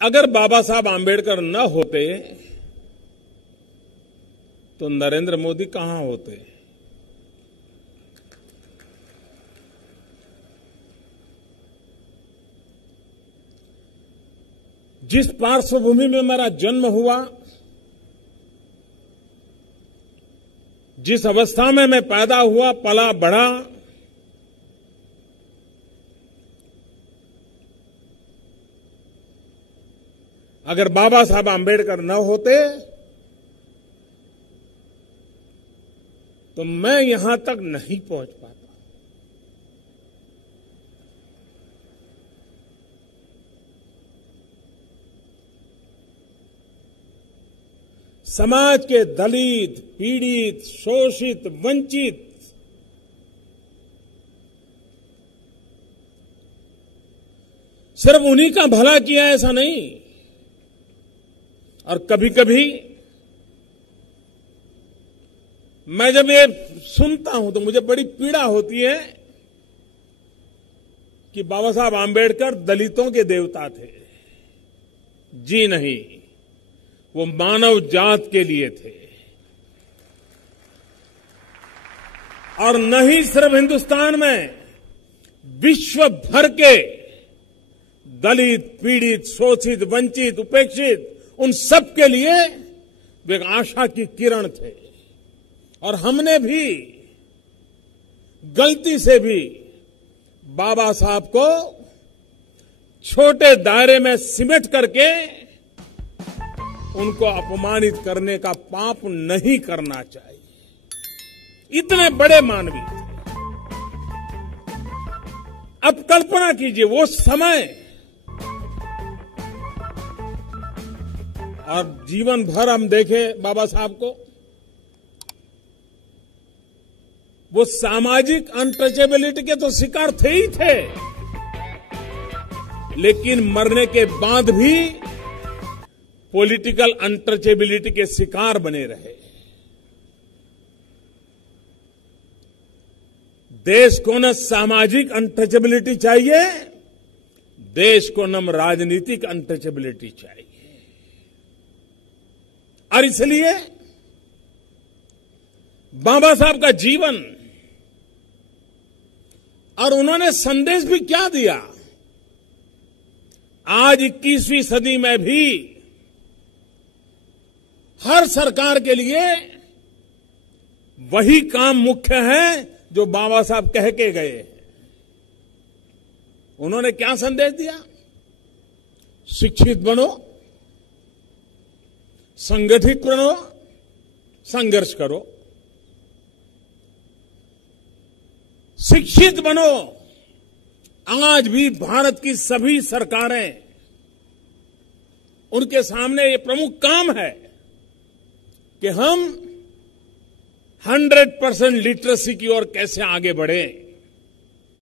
अगर बाबा साहब आंबेडकर न होते तो नरेंद्र मोदी कहां होते? जिस पार्श्वभूमि में मेरा जन्म हुआ, जिस अवस्था में मैं पैदा हुआ, पला बढ़ा, अगर बाबा साहब आंबेडकर न होते तो मैं यहां तक नहीं पहुंच पाता। समाज के दलित, पीड़ित, शोषित, वंचित, सिर्फ उन्हीं का भला किया ऐसा नहीं। और कभी कभी मैं जब ये सुनता हूं तो मुझे बड़ी पीड़ा होती है कि बाबा साहब आंबेडकर दलितों के देवता थे। जी नहीं, वो मानव जात के लिए थे। और न ही सिर्फ हिंदुस्तान में, विश्व भर के दलित, पीड़ित, शोषित, वंचित, उपेक्षित, उन सब के लिए वे एक आशा की किरण थे। और हमने भी गलती से भी बाबा साहब को छोटे दायरे में सिमट करके उनको अपमानित करने का पाप नहीं करना चाहिए। इतने बड़े मानवी थे। अब कल्पना कीजिए वो समय, और जीवन भर हम देखें बाबा साहब को, वो सामाजिक अनटचेबिलिटी के तो शिकार थे ही थे, लेकिन मरने के बाद भी पॉलिटिकल अनटचेबिलिटी के शिकार बने रहे। देश को न सामाजिक अनटचेबिलिटी चाहिए, देश को न राजनीतिक अनटचेबिलिटी चाहिए। और इसलिए बाबा साहब का जीवन, और उन्होंने संदेश भी क्या दिया। आज 21वीं सदी में भी हर सरकार के लिए वही काम मुख्य है जो बाबा साहब कह के गए। उन्होंने क्या संदेश दिया? शिक्षित बनो, संगठित बनो, संघर्ष करो। शिक्षित बनो। आज भी भारत की सभी सरकारें, उनके सामने ये प्रमुख काम है कि हम 100% लिटरेसी की ओर कैसे आगे बढ़ें।